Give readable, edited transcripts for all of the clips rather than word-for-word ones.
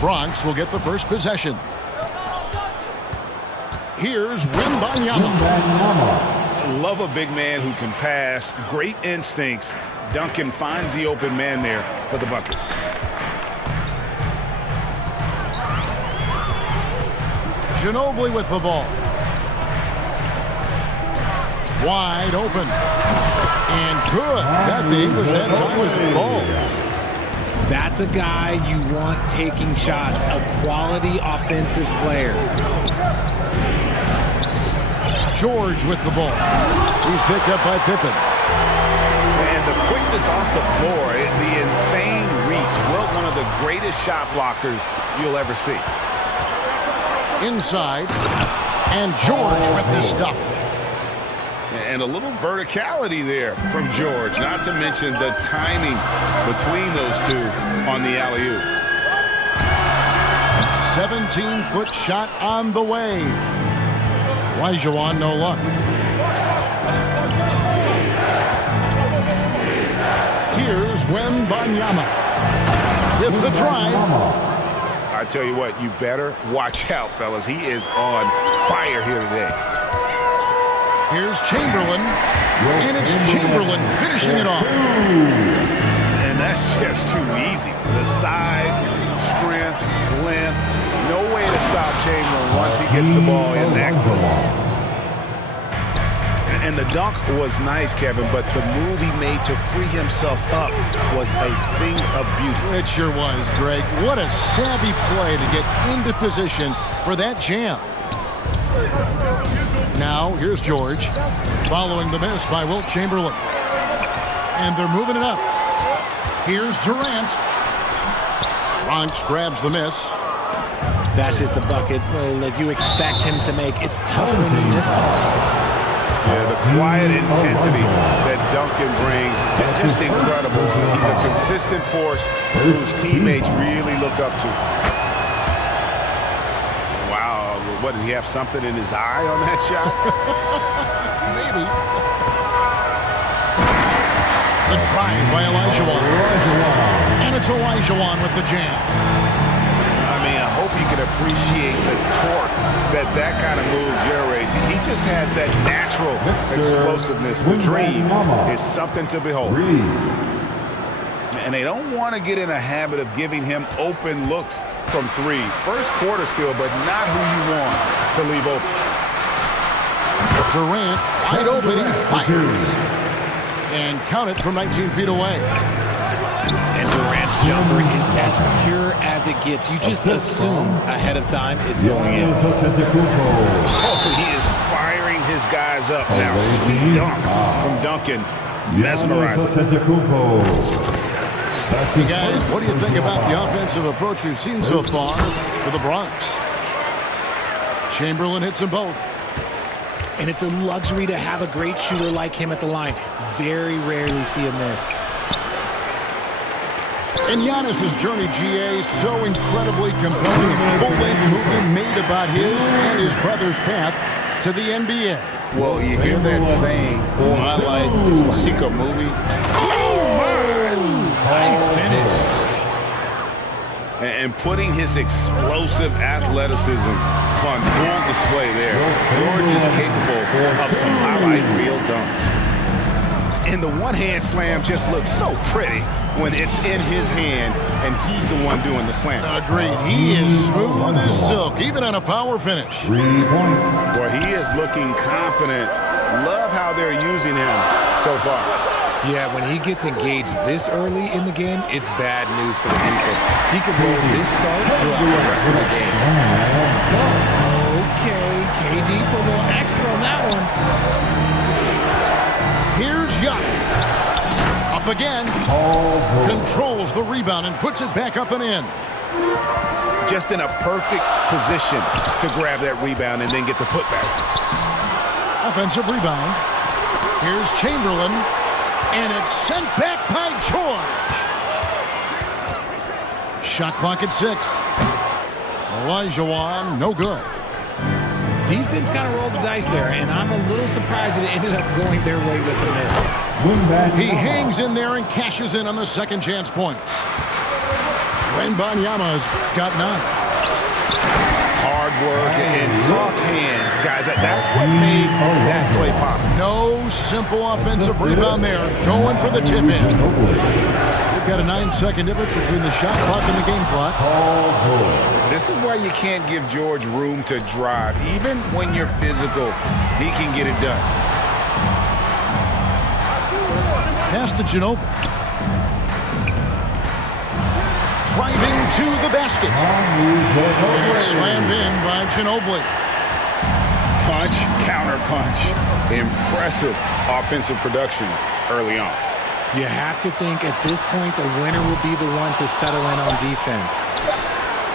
Bronx will get the first possession. Here's Wemby. Love a big man who can pass. Great instincts. Duncan finds the open man there for the bucket. Ginobili with the ball. Wide open. And good. That thing was that time as it falls. That's a guy you want taking shots. A quality offensive player. George with the ball. He's picked up by Pippen. And the quickness off the floor, the insane reach. Well, one of the greatest shot blockers you'll ever see. Inside. And George with this stuff. And a little verticality there from George, not to mention the timing between those two on the alley-oop. 17-foot shot on the way. Olajuwon, no luck. Here's Wemby with the drive. I tell you what, you better watch out, fellas. He is on fire here today. Here's Chamberlain, and it's Chamberlain finishing it off. And that's just too easy. The size, strength, length, no way to stop Chamberlain once he gets the ball in that close. And the dunk was nice, Kevin, but the move he made to free himself up was a thing of beauty. It sure was, Greg. What a savvy play to get into position for that jam. Now, here's George, following the miss by Wilt Chamberlain. And they're moving it up. Here's Durant. Bronx grabs the miss. That's just a bucket like you expect him to make. It's tough when you miss that. Yeah, the quiet intensity that Duncan brings, just incredible. He's a consistent force whose teammates really look up to. Wow, what, did he have something in his eye on that shot? Maybe. The drive by Olajuwon. And it's Olajuwon with the jam. I mean, I hope you can appreciate the torque that kind of move generates. He just has that natural explosiveness. The dream is something to behold. And they don't want to get in a habit of giving him open looks from three. First quarter's feel, but not who you want to leave open. Durant, wide open, he fires. And count it from 19 feet away. And Durant's jumper is as pure as it gets. You just assume ahead of time it's going in. Oh, he is firing his guys up now. Sweet dunk from Duncan. Mesmerizing. Hey guys, what do you think about the offensive approach we've seen so far for the Bronx? Chamberlain hits them both. And it's a luxury to have a great shooter like him at the line. Very rarely see a miss. And Giannis's journey, GA, so incredibly compelling. A full-length movie made about his and his brother's path to the NBA. Well, you hear that saying, my life is like a movie. Nice finish. And putting his explosive athleticism on full display there. George is capable of some highlight reel dunks. And the one-hand slam just looks so pretty when it's in his hand and he's the one doing the slam. Agreed. He is smooth as silk, even on a power finish. 3 points. Boy, he is looking confident. Love how they're using him so far. Yeah, when he gets engaged this early in the game, it's bad news for the defense. He could roll this start throughout the rest of the game. Okay, KD put a little extra on that one. Here's Giannis. Up again. Controls the rebound and puts it back up and in. Just in a perfect position to grab that rebound and then get the putback. Offensive rebound. Here's Chamberlain. And it's sent back by George. Shot clock at 6. Olajuwon, no good. Defense kind of rolled the dice there, and I'm a little surprised that it ended up going their way with the miss. He hangs in there and cashes in on the second chance points. Wembanyama's got 9. Hard work and soft hands, guys. That's what made that play possible. No simple offensive rebound there. Going for the tip in. We've got a 9-second difference between the shot clock and the game clock. This is why you can't give George room to drive. Even when you're physical, he can get it done. Pass to Ginobili. Driving to the basket. And it's slammed in by Ginobili. Punch, counter punch. Impressive offensive production early on. You have to think at this point the winner will be the one to settle in on defense.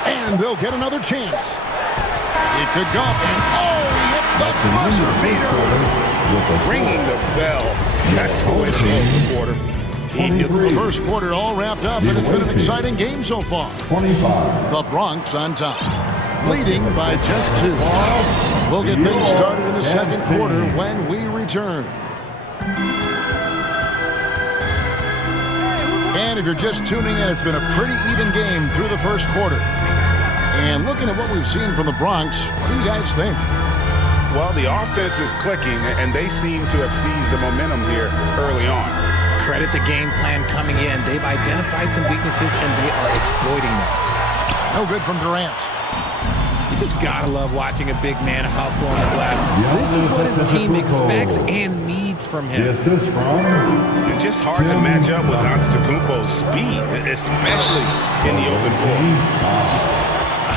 And they'll get another chance. It could go. And he hits the buzzer beater. Ringing the bell. That's the way to close the quarter. The first quarter all wrapped up, and it's been an exciting game so far. 25. The Bronx on top, leading by just 2. We'll get things started in the second quarter when we return. And if you're just tuning in, it's been a pretty even game through the first quarter. And looking at what we've seen from the Bronx, what do you guys think? Well, the offense is clicking, and they seem to have seized the momentum here early on. Credit the game plan coming in. They've identified some weaknesses, and they are exploiting them. No good from Durant. You just gotta love watching a big man hustle on the glass. This is what his team expects and needs from him. The assist from... And just hard to match up with Antetokounmpo's speed, especially in the open floor.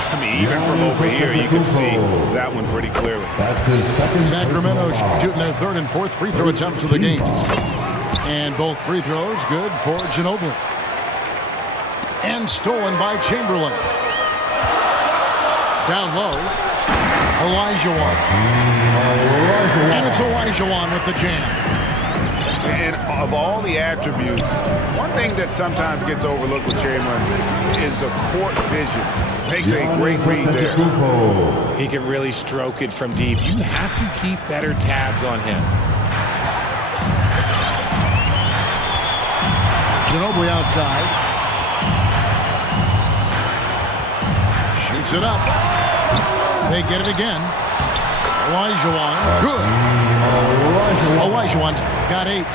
I mean, even from over here, you can see that one pretty clearly. That's his second. Sacramento shooting their 3rd and 4th free throw attempts of the game. And both free throws good for Ginobili. And stolen by Chamberlain. Down low, Olajuwon. And it's Olajuwon with the jam. And of all the attributes, one thing that sometimes gets overlooked with Chamberlain is the court vision. Makes a great read there. He can really stroke it from deep. You have to keep better tabs on him. Ginobili outside. Shoots it up. They get it again. Olajuwon. Good. Olajuwon's got 8.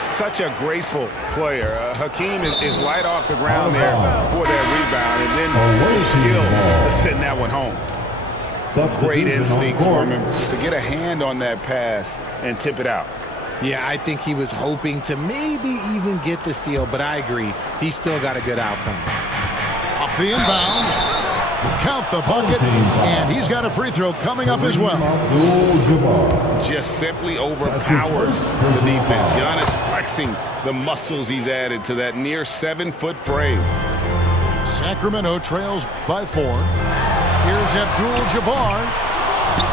Such a graceful player. Hakeem is light off the ground there for that rebound, and then the skill to send that one home. Great instincts from him to get a hand on that pass and tip it out. Yeah, I think he was hoping to maybe even get the steal, but I agree. He's still got a good outcome. Off the inbound. Count the bucket, and he's got a free throw coming up as well. Just simply overpowers the defense. Giannis flexing the muscles he's added to that near 7-foot frame. Sacramento trails by 4. Here's Abdul-Jabbar.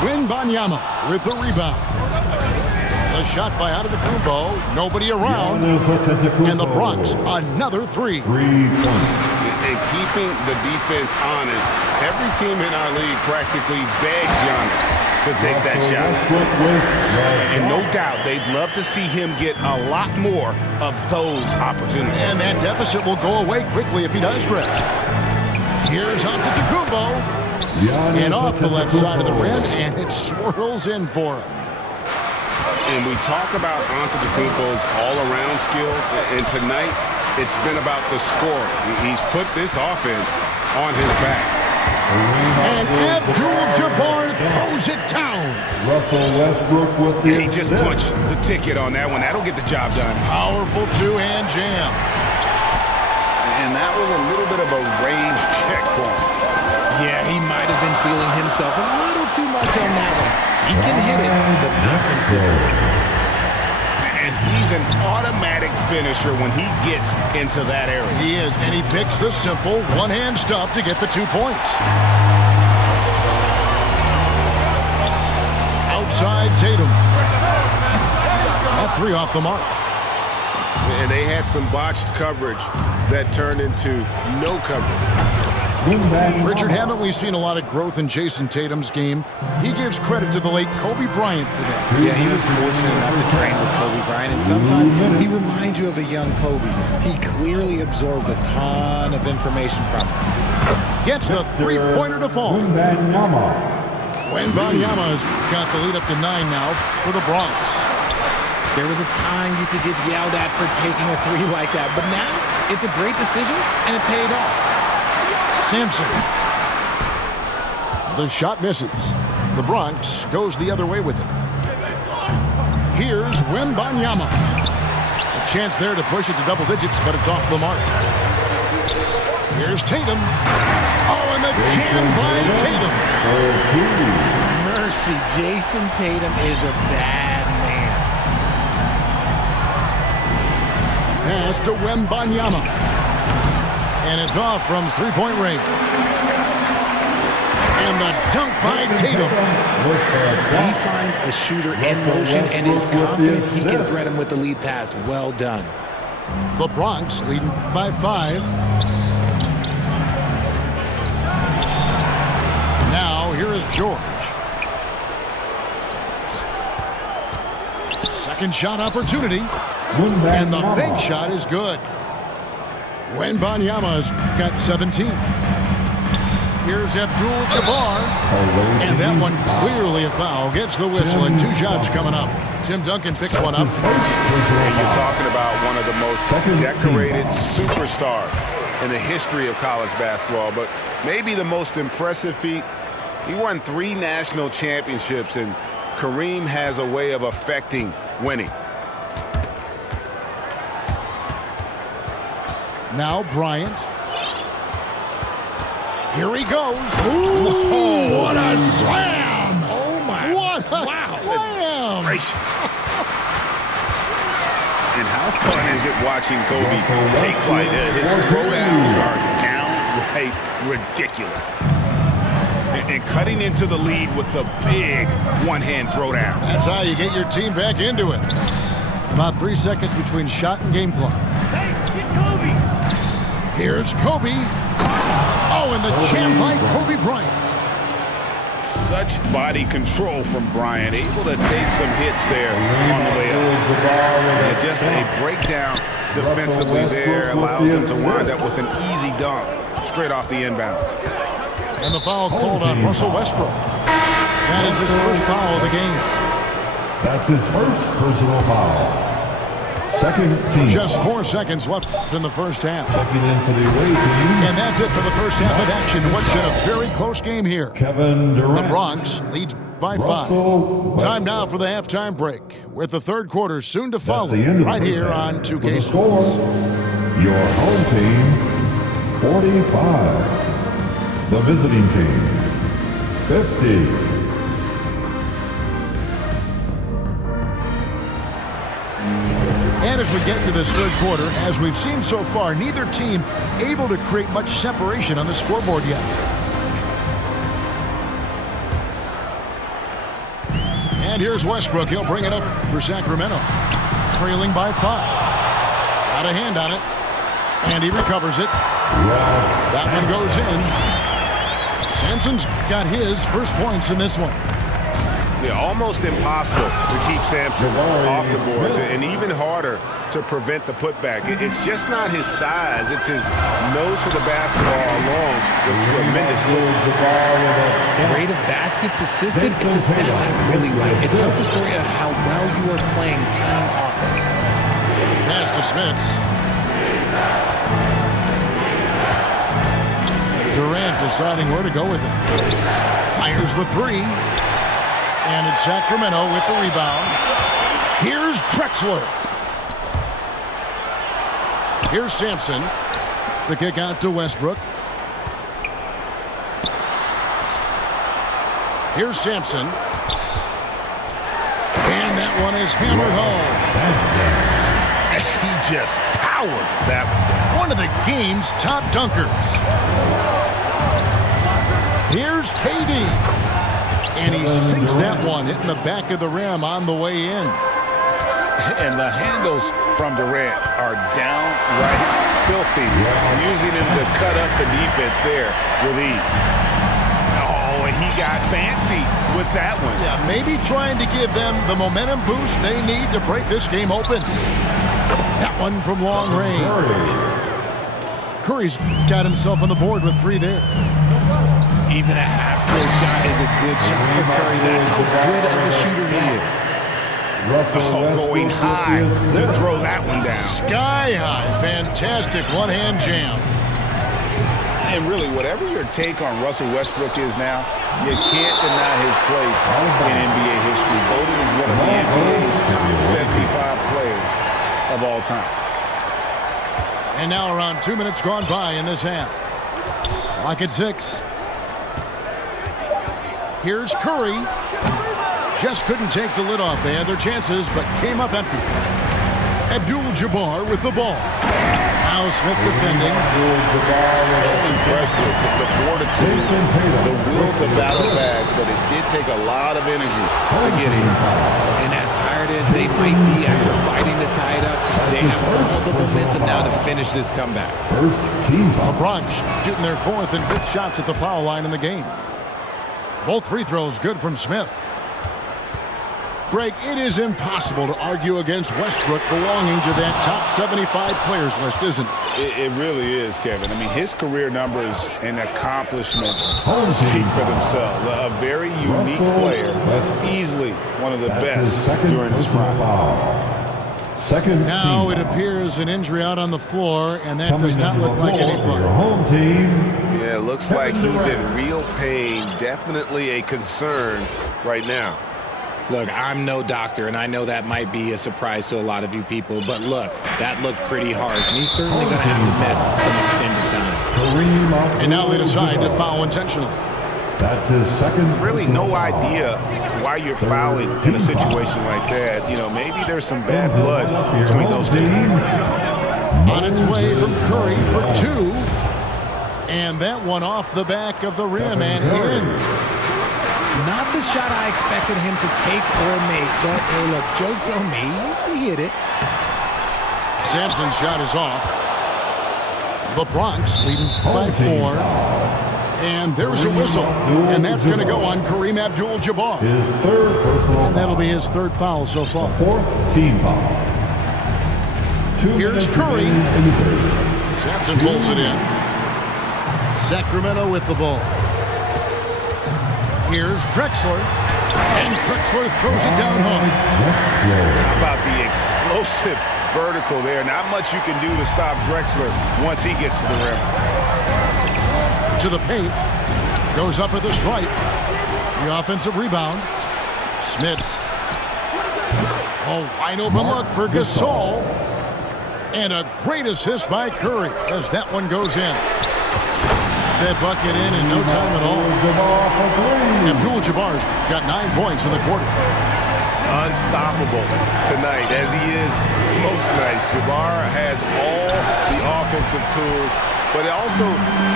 Wembanyama with the rebound. The shot by Antetokounmpo. Nobody around. And the Bronx, another 3. 3 points. And keeping the defense honest, every team in our league practically begs Giannis to take that shot. And no doubt they'd love to see him get a lot more of those opportunities. And that deficit will go away quickly if he does grab. Here's Antetokounmpo. And off the left side of the rim, and it swirls in for him. And we talk about Antetokounmpo's all-around skills, and tonight it's been about the scoring. He's put this offense on his back. And Abdul-Jabbar throws it down. Russell Westbrook with the He just punched the ticket on that one. That'll get the job done. Powerful 2-hand jam. And that was a little bit of a range check for him. Yeah, he might have been feeling himself a little too much on that one. He can hit it, but not consistently. And he's an automatic finisher when he gets into that area. He is, and he picks the simple one-hand stuff to get the 2 points. Outside Tatum. That 3 off the mark. And they had some botched coverage that turned into no coverage. Richard, haven't we seen a lot of growth in Jason Tatum's game? He gives credit to the late Kobe Bryant for that. Yeah, he was fortunate enough to train with Kobe Bryant, and sometimes he reminds you of a young Kobe. He clearly absorbed a ton of information from him. Gets the three-pointer to fall. Wembanyama's got the lead up to 9 now for the Bronx. There was a time you could get yelled at for taking a three like that, but now it's a great decision, and it paid off. Sampson. The shot misses. The Bronx goes the other way with it. Here's Wembanyama. A chance there to push it to double digits, but it's off the mark. Here's Tatum. Oh, and the jam by Tatum. Mercy, Jason Tatum is a bad man. Pass to Wembanyama. And it's off from three-point range. And the dunk by Tatum. He finds a shooter in motion and is confident he can thread him with the lead pass. Well done. The Bronx leading by 5. Now, here is George. Second shot opportunity. And the bank shot is good. Wembanyama's got 17. Here's Abdul-Jabbar. And that one clearly a foul. Gets the whistle and 2 shots coming up. Tim Duncan picks one up. And you're talking about one of the most decorated superstars in the history of college basketball, but maybe the most impressive feat. He won 3 national championships, and Kareem has a way of affecting winning. Now Bryant. Here he goes. Ooh, what a slam! Oh, my. What a slam! And how fun is it watching Kobe take flight? His throwdowns are downright ridiculous. And cutting into the lead with the big one-hand throwdown. That's how you get your team back into it. About 3 seconds between shot and game clock. Hey, get Kobe! Here's Kobe. Oh, and the jam by Kobe Bryant. Such body control from Bryant, able to take some hits there on the way up. And just a breakdown defensively there allows him to wind up with an easy dunk straight off the inbounds. And the foul called on Russell Westbrook. That is his first foul of the game. That's his first personal foul. Second team. Just 4 seconds left in the first half. Checking in for the away team. And that's it for the first half of action. What's been a very close game here. Kevin Durant. The Bronx leads by 5. Time now for the halftime break, with the third quarter soon to follow right here on 2K Sports. Your home team, 45. The visiting team, 50. And as we get into this third quarter, as we've seen so far, neither team able to create much separation on the scoreboard yet. And here's Westbrook. He'll bring it up for Sacramento. Trailing by 5. Got a hand on it. And he recovers it. That one goes in. Sampson's got his first points in this one. Yeah, almost impossible to keep Sampson off the boards, and even harder to prevent the putback. It's just not his size. It's his nose for the basketball along with tremendous moves. Rate of baskets assisted, it's a stat I really like. It tells the story of how well you are playing team offense. Pass to Smits. Durant deciding where to go with it. Fires the 3. And it's Sacramento with the rebound. Here's Drexler. Here's Sampson. The kick out to Westbrook. Here's Sampson. And that one is hammered home. He just powered that one of the game's top dunkers. Here's KD. And he sinks that one, hitting the back of the rim on the way in. And the handles from Durant are downright filthy, using him to cut up the defense there with ease. Oh, and he got fancy with that one. Yeah, maybe trying to give them the momentum boost they need to break this game open. That one from long range. Curry's got himself on the board with 3 there. Even a half-court shot is a good shot for Curry. That's how good of a shooter he is. Going high to throw that one down. Sky high. Fantastic one-hand jam. And really, whatever your take on Russell Westbrook is now, you can't deny his place in NBA history. Voted as one of the NBA's top 75 players of all time. And now around 2 minutes gone by in this half. Clock at 6. Here's Curry. Just couldn't take the lid off. They had their chances, but came up empty. Abdul-Jabbar with the ball. Now Smith defending. So impressive. The fortitude, the will to battle back, but it did take a lot of energy to get in. And as tired as they might be after fighting to tie it up, they have all the momentum now to finish this comeback. First team foul. The Bronx shooting their 4th and 5th shots at the foul line in the game. Both free throws good from Smith. Greg, it is impossible to argue against Westbrook belonging to that top 75 players list, isn't it? It really is, Kevin. I mean, his career numbers and accomplishments speak for themselves. A very unique player, easily one of the best during his prime. Second Now team it appears an injury out on the floor, and that does not look like any for your fun. home team. Yeah, it looks like he's in real pain. Definitely a concern right now. Look, I'm no doctor, and I know that might be a surprise to a lot of you people, but look, that looked pretty harsh, and he's certainly going to have to miss some extended time. And now they decide to foul intentionally. That's his second. Really no idea why you're fouling in a situation like that. You know, maybe there's some bad blood between those two. On its way from Curry for 2. And that one off the back of the rim and in. Not the shot I expected him to take or make, but hey, look, joke's on me. He hit it. Sampson's shot is off. The Bronx leading by 4. And there's a whistle. And that's going to go on Kareem Abdul-Jabbar. His third personal And that'll be his 3rd foul so far. fourth team foul. Here's Curry. In the third. Sampson pulls it in. Sacramento with the ball. Here's Drexler. And Drexler throws it down home. How about the explosive vertical there? Not much you can do to stop Drexler once he gets to the rim. To the paint. Goes up at the stripe. The offensive rebound. Smits. A wide open look for Gasol. And a great assist by Curry as that one goes in. That bucket in no time at all. Abdul-Jabbar's got 9 points in the quarter. Unstoppable tonight, as he is most nights. Jabbar has all the offensive tools, but it also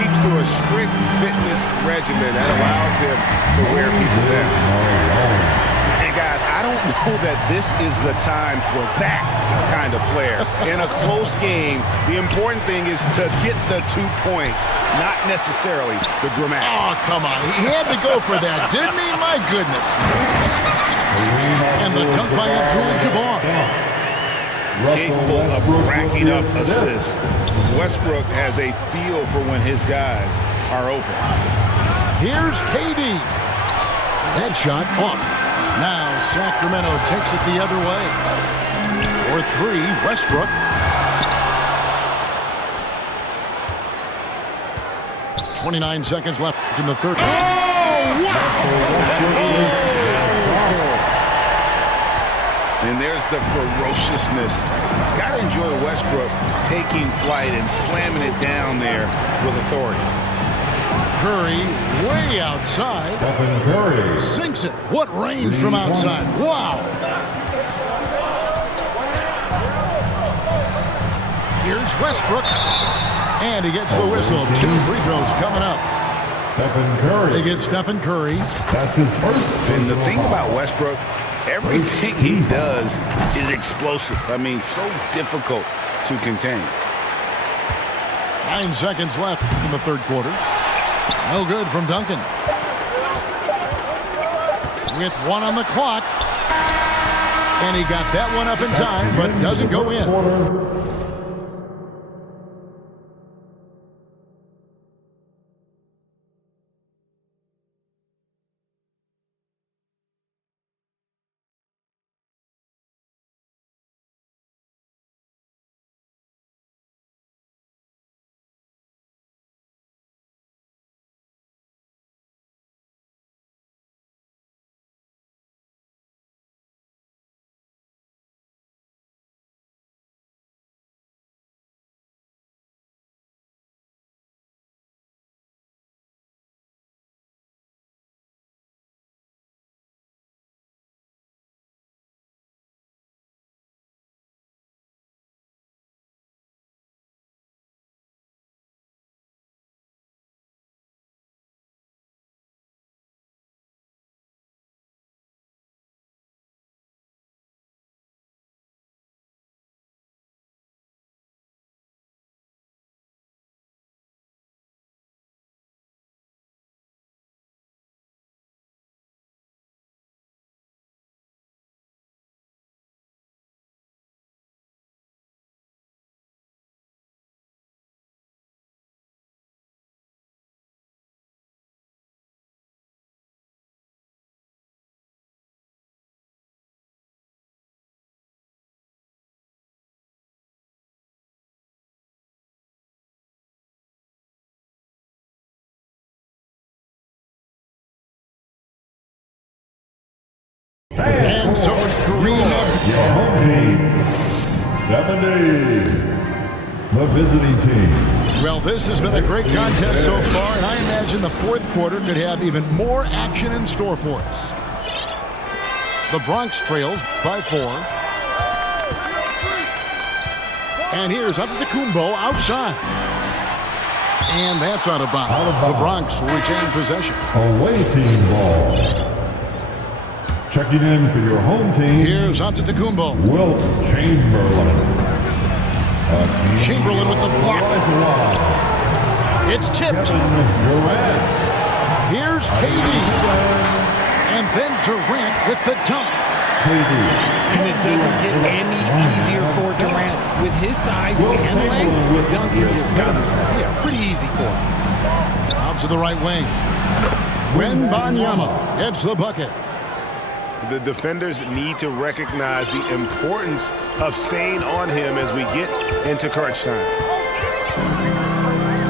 keeps to a strict fitness regimen that allows him to wear people down. Hey guys, I don't know that this is the time for that kind of flair. In a close game, the important thing is to get the 2 points, not necessarily the dramatics. Oh, come on. He had to go for that, didn't he? My goodness. And the dunk by Abdul-Jabbar. Capable of racking up assists. Westbrook has a feel for when his guys are open. Here's KD. That shot off. Now Sacramento takes it the other way. For 3, Westbrook. .29 seconds left in the third. Oh, wow! And there's the ferociousness. Got to enjoy Westbrook taking flight and slamming it down there with authority. Curry way outside. Stephen Curry. Sinks it. What range from outside. Wow. Here's Westbrook. And he gets the whistle. 2 free throws coming up. Stephen Curry. They get Stephen Curry. That's his first. And the thing about Westbrook, Everything he does is explosive. I mean, so difficult to contain. 9 seconds left in the third quarter. No good from Duncan. With 1 on the clock. And he got that one up in time, but doesn't go in. And so it's Kareem up. Your home team, 70. The visiting team. Well, this has been a great contest so far, and I imagine the fourth quarter could have even more action in store for us. The Bronx trails by 4. And here's Antetokounmpo outside. And that's out of bounds. The Bronx will retain possession. Away team ball. Checking in for your home team. Here's Antetokounmpo. Wilt Chamberlain. Chamberlain with the block. It's tipped. Here's KD. And then Durant with the dunk. And it doesn't get any easier for Durant. With his size and length, dunking just comes pretty easy for him. Out to the right wing. Wembanyama gets the bucket. The defenders need to recognize the importance of staying on him as we get into crunch time.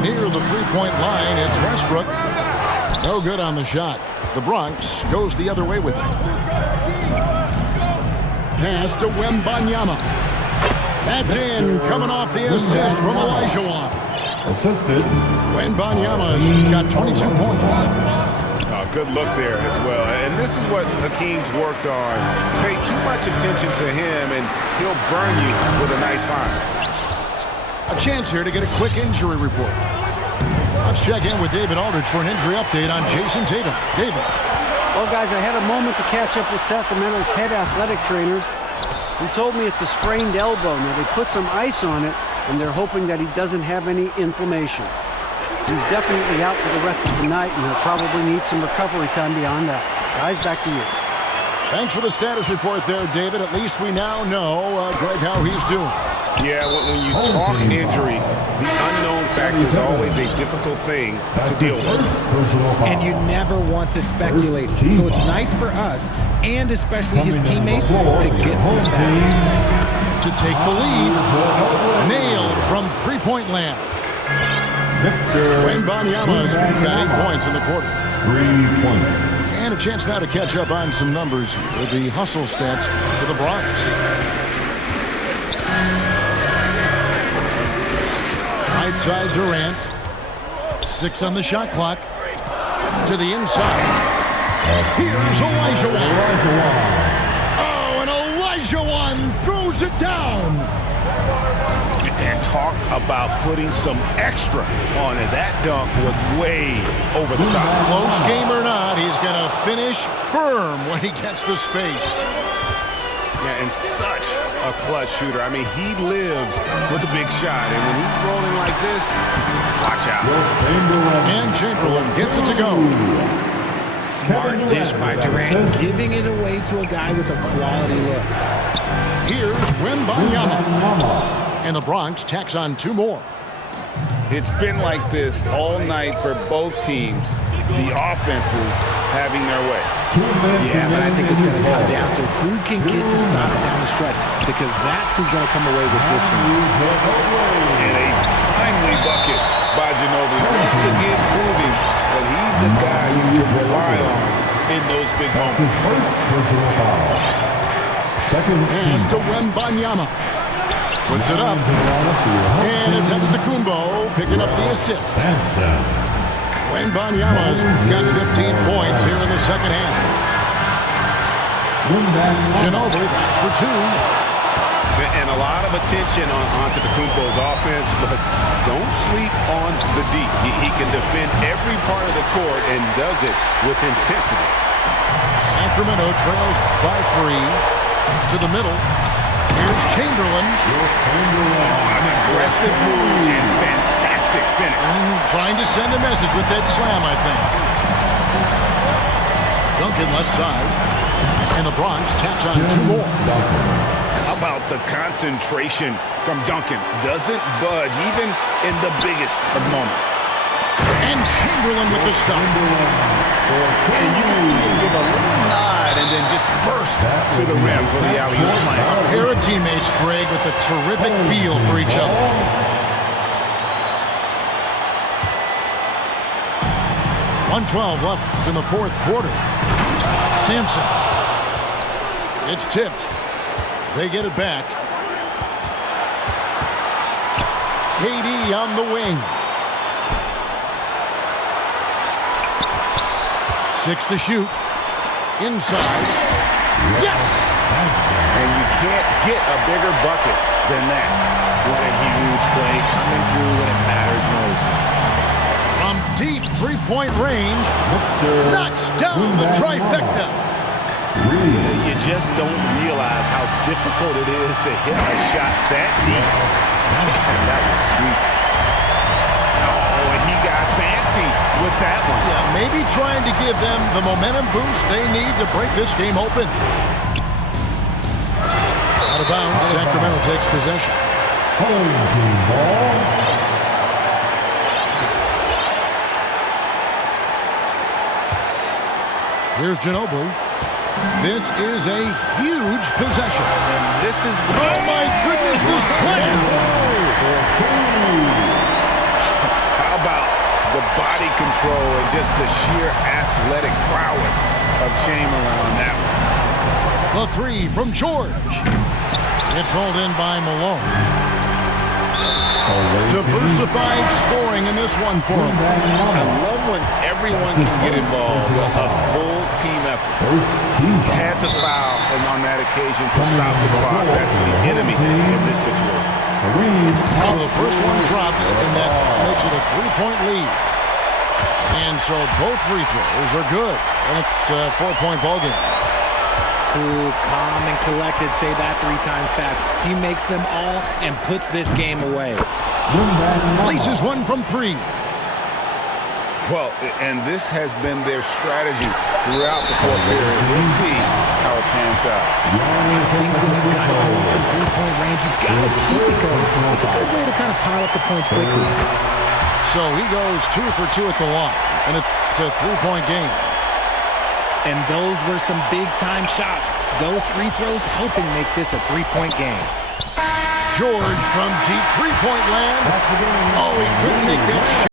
Near the three-point line, it's Westbrook. No good on the shot. The Bronx goes the other way with it. Pass to Wembanyama. That's in, coming off the assist from Olajuwon. Assisted. Wembanyama's got 22 points. Good look there as well. And this is what Hakeem's worked on. Pay too much attention to him, and he'll burn you with a nice find. A chance here to get a quick injury report. Let's check in with David Aldridge for an injury update on Jason Tatum. David. Well, guys, I had a moment to catch up with Sacramento's head athletic trainer, who told me it's a sprained elbow. Now, they put some ice on it, and they're hoping that he doesn't have any inflammation. He's definitely out for the rest of tonight, and he'll probably need some recovery time beyond that. Guys, back to you. Thanks for the status report there, David. At least we now know, Greg, how he's doing. Yeah, when you talk injury, the unknown factor is always a difficult thing to deal with. And you never want to speculate. So it's nice for us, and especially his teammates, to get some facts. To take the lead, nailed from three-point land. Wembanyama's got 8 points in the quarter. 3 points. And a chance now to catch up on some numbers with the hustle stats for the Bronx. Right side Durant. 6 on the shot clock. To the inside. Here's Olajuwon. Oh, and Olajuwon throws it down. And talk about putting some extra on it. That dunk was way over the top. Close game or not, he's going to finish firm when he gets the space. and such a clutch shooter. I mean, he lives for the big shot, and when he's rolling like this, watch out. And Chamberlain gets it to go. Smart dish by Durant, giving it away to a guy with a quality look. Here's Wemby. And the Bronx tacks on 2 more. It's been like this all night for both teams. The offenses having their way. Yeah, but I think it's going to come down to who can get the stops down the stretch, because that's who's going to come away with this one. And a timely bucket by Ginobili. Once again proving that he's a guy you can rely on in those big moments. Second Pass to Wembanyama. Puts it up. And it's Antetokounmpo picking up the assist. Wembanyama's got 15 points here in the second half. Ginobili, that's for 2. And a lot of attention on Antetokounmpo's offense, but don't sleep on the D. He can defend every part of the court and does it with intensity. Sacramento trails by 3 to the middle. Here's Chamberlain. An aggressive move and fantastic finish. Trying to send a message with that slam, I think. Duncan left side. And the Bronx tacks on 2 more. How about the concentration from Duncan? Doesn't budge even in the biggest of moments. And Chamberlain with the stuff. And you can see him give a little nod and then just burst to the rim for the alley-oop slam. A pair of teammates, Greg, with a terrific feel for each other. .112 left in the 4th quarter. Sampson. It's tipped. They get it back. KD on the wing. 6 to shoot. Inside. Yes! And you can't get a bigger bucket than that. What a huge play, coming through when it matters most. From deep three-point range, knocks down the trifecta. You just don't realize how difficult it is to hit a shot that deep. And that was sweet. Oh, and he got fancy with that one. Yeah, maybe trying to give them the momentum boost they need to break this game open. Out of bounds, Sacramento takes possession. Home team ball. Here's Ginobili. This is a huge possession. And this is... Oh, my goodness, the slam! How about the body control and just the sheer athletic prowess of Chamberlain on that one? The 3 from George. It's hauled in by Malone. Diversified scoring in this one for him. I love when everyone can get involved. A full team effort. Had to foul and on that occasion to stop the clock. That's the enemy in this situation. So the first one drops, and that makes it a 3-point lead. And so both free throws are good. And it's a 4-point ballgame. Cool, calm, and collected. Say that 3 times fast. He makes them all and puts this game away. Laces one from 3. Well, and this has been their strategy throughout the 4th period. We'll see how it pans out. I think when you've got to go from 3-point range, you've got to keep it going. It's a good way to kind of pile up the points quickly. So he goes 2 for 2 at the line, and it's a 3-point game. And those were some big-time shots. Those free throws helping make this a 3-point game. George from deep 3-point land. Oh, he couldn't make that shot.